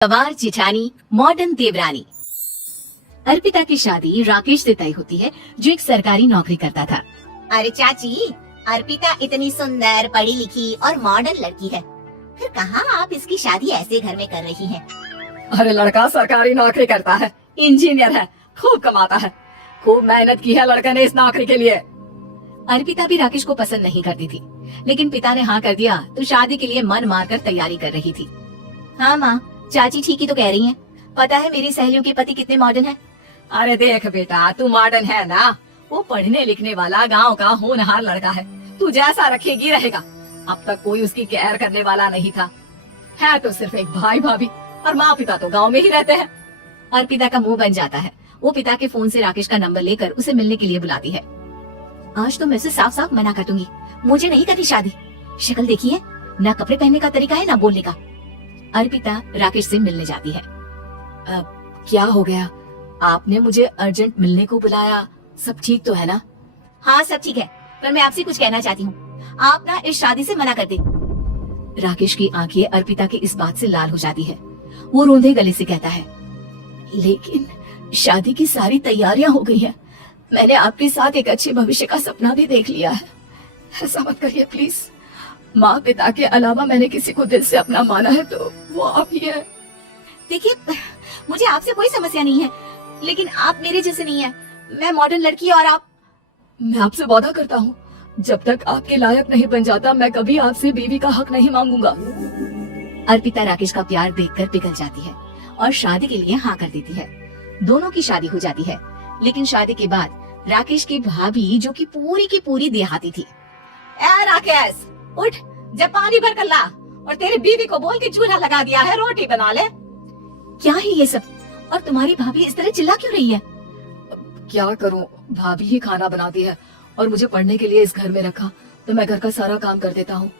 गवार जिठानी मॉडर्न देवरानी। अर्पिता की शादी राकेश से तय होती है, जो एक सरकारी नौकरी करता था। अरे चाची, अर्पिता इतनी सुंदर, पढ़ी लिखी और मॉडर्न लड़की है, फिर कहाँ आप इसकी शादी ऐसे घर में कर रही हैं? अरे लड़का सरकारी नौकरी करता है, इंजीनियर है, खूब कमाता है, खूब मेहनत की है लड़का ने इस नौकरी के लिए। अर्पिता भी राकेश को पसंद नहीं करती थी, लेकिन पिता ने हाँ कर दिया तो शादी के लिए मन मारकर तैयारी कर रही थी। हाँ माँ, चाची ठीक ही तो कह रही हैं। पता है मेरी सहेलियों के पति कितने मॉडर्न हैं। अरे देख बेटा, तू मॉडर्न है ना, वो पढ़ने लिखने वाला गांव का होनहार लड़का है, तू जैसा रखेगी रहेगा। अब तक कोई उसकी केयर करने वाला नहीं था, है तो सिर्फ एक भाई भाभी, और माँ पिता तो गांव में ही रहते हैं। अर्पिता का मुंह बन जाता है। वो पिता के फोन से राकेश का नंबर लेकर उसे मिलने के लिए बुलाती है। आज तो मैं उसे साफ साफ मना कर दूंगी, मुझे नहीं करनी शादी। शक्ल देखी है, ना कपड़े पहनने का तरीका है ना बोलने का। अर्पिता राकेश से मिलने जाती है। क्या हो गया, आपने मुझे अर्जेंट मिलने को बुलाया, सब ठीक तो है ना? हाँ सब ठीक है, पर मैं आपसे कुछ कहना चाहती हूँ। आप ना इस शादी से मना कर दे। राकेश की आंखें अर्पिता की इस बात से लाल हो जाती है। वो रोंदे गले से कहता है, लेकिन शादी की सारी तैयारियां हो गई हैं। मैंने आपके साथ एक अच्छे भविष्य का सपना भी देख लिया है। ऐसा मत करिए प्लीज। माँ पिता के अलावा मैंने किसी को दिल से अपना माना है तो वो आप ही है। देखिए, मुझे आपसे कोई समस्या नहीं है, लेकिन आप मेरे जैसे नहीं है। मैं मॉडर्न लड़की और आप। मैं आपसे वादा करता हूँ, जब तक आपके लायक नहीं बन जाता मैं कभी आपसे बीवी का हक नहीं मांगूंगा। अर्पिता राकेश का प्यार देखकर पिघल जाती है और शादी के लिए हाँ कर देती है। दोनों की शादी हो जाती है, लेकिन शादी के बाद राकेश की भाभी, जो कि पूरी की पूरी देहाती थी। ए राकेश, उठ, जब पानी भर कर ला, और तेरी बीवी को बोल के चूल्हा लगा दिया है, रोटी बना ले। क्या है ये सब? और तुम्हारी भाभी इस तरह चिल्ला क्यों रही है? क्या करूं, भाभी ही खाना बनाती है और मुझे पढ़ने के लिए इस घर में रखा, तो मैं घर का सारा काम कर देता हूँ।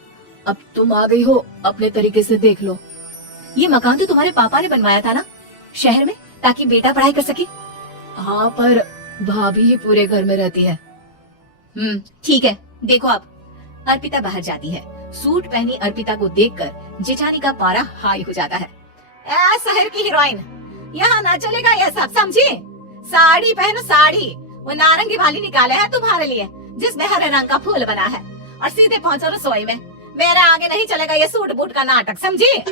अब तुम आ गई हो, अपने तरीके से देख लो। ये मकान तो तुम्हारे पापा ने बनवाया था ना, शहर में, ताकि बेटा पढ़ाई कर सके। हाँ, पर भाभी ही पूरे घर में रहती है। ठीक है, देखो आप। अर्पिता बाहर जाती है। सूट पहनी अर्पिता को देखकर जेठानी का पारा हाई हो जाता है। ए शहर की हीरोइन, यहाँ ना चलेगा ये सब, समझी? साड़ी पहनो साड़ी। वो नारंगी वाली निकाले है तुम्हारे लिए, जिसमें हरे रंग का फूल बना है, और सीधे पहुँचो रसोई में। मेरे आगे नहीं चलेगा ये सूट बूट का नाटक, समझी?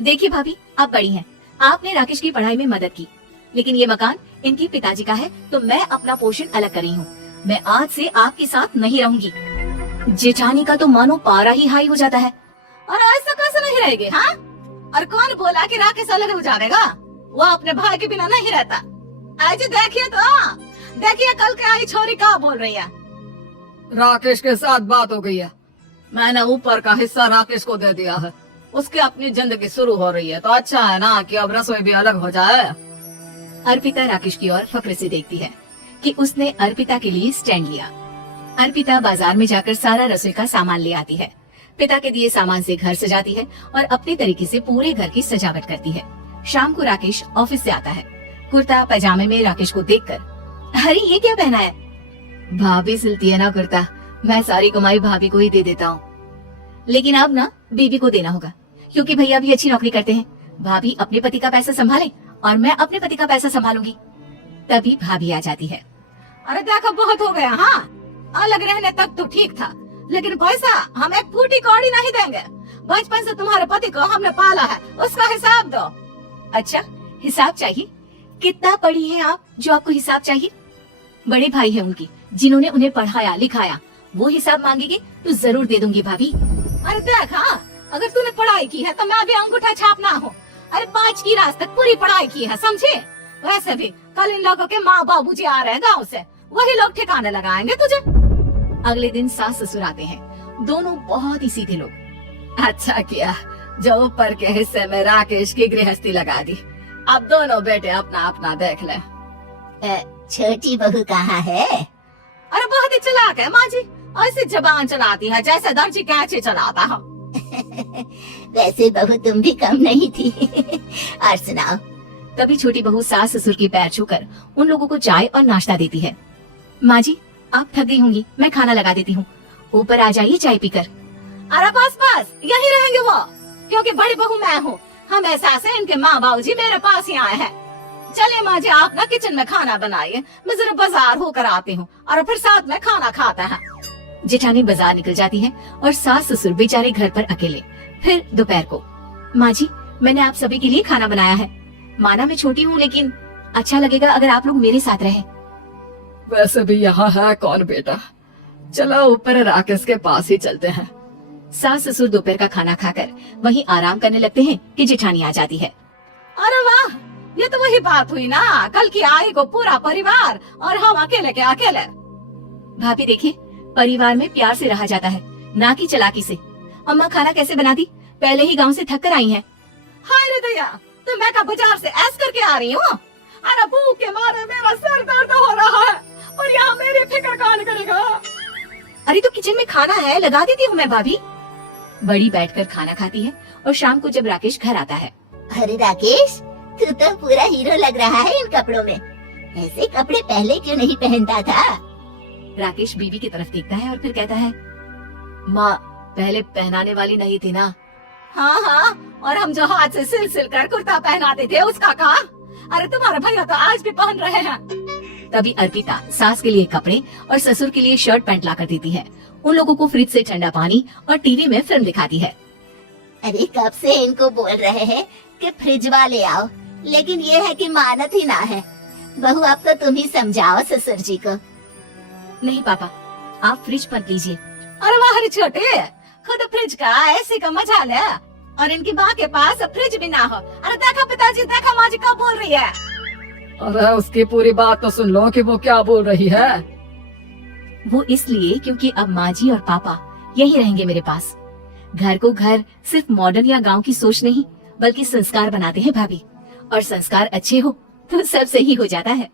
देखिए भाभी, आप बड़ी हैं, आपने राकेश की पढ़ाई में मदद की, लेकिन ये मकान इनके पिताजी का है, तो मैं अपना पोर्शन अलग कर रही हूँ। मैं आज से आपके साथ नहीं रहूंगी। जेठानी का तो मानो पारा ही हाई हो जाता है। और ऐसा कैसे नहीं रहेगी? हाँ, और कौन बोला कि राकेश अलग हो जाएगा? वो अपने भाई के बिना नहीं रहता। आज देखिए तो, देखिए कल के आई छोरी क्या बोल रही है। राकेश के साथ बात हो गई है, मैंने ऊपर का हिस्सा राकेश को दे दिया है, उसकी अपनी जिंदगी शुरू हो रही है, तो अच्छा है ना कि अब रसोई भी अलग हो जाए। अर्पिता राकेश की ओर फक्र से देखती है कि उसने अर्पिता के लिए स्टैंड लिया। अर्पिता बाजार में जाकर सारा रसोई का सामान ले आती है। पिता के दिए सामान से घर सजाती है और अपने तरीके से पूरे घर की सजावट करती है। शाम को राकेश ऑफिस से आता है। कुर्ता पजामे में राकेश को देखकर, अरे ये क्या पहना है? भाभी सिलती है ना कुर्ता, मैं सारी कमाई भाभी को ही दे देता हूँ। लेकिन अब ना बीवी को देना होगा, क्योंकि भैया भी अच्छी नौकरी करते हैं। भाभी अपने पति का पैसा संभाले और मैं अपने पति का पैसा संभालूंगी। तभी भाभी आ जाती है। अरे देखो, बहुत हो गया। हाँ, अलग रहने तक तो ठीक था, लेकिन पैसा हम एक फूटी कौड़ी नहीं देंगे। बचपन से तुम्हारे पति को हमने पाला है, उसका हिसाब दो। अच्छा, हिसाब चाहिए? कितना पढ़ी हैं आप जो आपको हिसाब चाहिए? बड़े भाई हैं उनकी, जिन्होंने उन्हें पढ़ाया लिखाया, वो हिसाब मांगेंगे तो जरूर दे दूंगी भाभी। अरे देख, हाँ, अगर तूने पढ़ाई की है तो मैं भी अंगूठा छापना हूँ। अरे 5 की क्लास तक पूरी पढ़ाई की है, समझे? वैसे भी कल इन लोगों के माँ बाबूजी आ रहे हैं गाँव से, वही लोग ठिकाने लगाएंगे तुझे। अगले दिन सास ससुर आते हैं, दोनों बहुत ही सीधे लोग। अच्छा किया जो ऊपर के हिस्से में राकेश की गृहस्थी लगा दी, अब दोनों बेटे अपना अपना देख ले। छोटी बहू कहाँ है? अरे बहुत ही चालाक है माँ जी, ऐसी जबान चलाती है जैसे दर्जी कैंची चलाता है। वैसे बहू तुम भी कम नहीं थी। और सुनाओ। तभी छोटी बहू सास ससुर के पैर छूकर उन लोगों को चाय और नाश्ता देती है। माँ जी, आप थक गई होंगी, मैं खाना लगा देती हूँ, ऊपर आ जाइए चाय पीकर। अरे बस बस, यही रहेंगे वो, क्योंकि बड़ी बहू मैं हूँ, हम ऐसा से इनके माँ बाबूजी मेरे पास ही आए हैं। चलिए माँ जी, आप ना किचन में खाना बनाइए, मैं जरा बाजार होकर आती हूँ और फिर साथ में खाना खाता है। जेठानी बाजार निकल जाती है और सास ससुर बेचारे घर पर अकेले। फिर दोपहर को, माँ जी मैंने आप सभी के लिए खाना बनाया है। माना मैं छोटी हूँ लेकिन अच्छा लगेगा अगर आप लोग मेरे साथ रहे। वैसे भी यहाँ है कौन बेटा, चलो ऊपर राकेश के पास ही चलते हैं। सास ससुर दोपहर का खाना खाकर वहीं आराम करने लगते हैं कि जेठानी आ जाती है। अरे वाह, ये तो वही बात हुई ना, कल की आई को पूरा परिवार और हम अकेले के अकेले। भाभी देखिए, परिवार में प्यार से रहा जाता है, ना कि चालाकी से। अम्मा खाना कैसे बनाती, पहले ही गांव से थक कर आई हैं। हाय रे दया, तो मैं का बाजार से ऐस करके आ रही हूँ। अरे भूख के मारे मेरा सर दर्द हो रहा है और यहाँ मेरी फिक्र कौन करेगा। अरे तो किचन में खाना है, लगा देती हूँ मैं भाभी। बड़ी बैठकर खाना खाती है और शाम को जब राकेश घर आता है। अरे राकेश, तू तो पूरा हीरो लग रहा है इन कपड़ों में। ऐसे कपड़े पहले क्यों नहीं पहनता था? राकेश बीवी की तरफ देखता है और फिर कहता है, माँ पहले पहनाने वाली नहीं थी ना। हाँ हाँ, और हम जो हाथ से सिल कर कुर्ता पहनाते थे उसका का? अरे तुम्हारे भैया तो आज भी पहन रहे हैं। तभी अर्पिता सास के लिए कपड़े और ससुर के लिए शर्ट पैंट ला कर देती है। उन लोगों को फ्रिज से ठंडा पानी और टीवी में फिल्म दिखाती है। अरे कब से इनको बोल रहे हैं कि फ्रिज वाले आओ, लेकिन ये है कि मानत ही ना है। बहू अब तो तुम ही समझाओ ससुर जी को। नहीं पापा, आप फ्रिज मत लीजिए। अरे वाह रे छोटे, खुद फ्रिज का ऐसे का मजा ले, और इनकी माँ के पास फ्रिज भी ना हो। अरे देखा पिताजी, देखा माँ जी क्या बोल रही है। अरे उसकी पूरी बात तो सुन लो कि वो क्या बोल रही है। वो इसलिए क्योंकि अब माँ जी और पापा यही रहेंगे मेरे पास। घर को घर सिर्फ मॉडर्न या गांव की सोच नहीं बल्कि संस्कार बनाते हैं भाभी, और संस्कार अच्छे हो तो सब सही हो जाता है।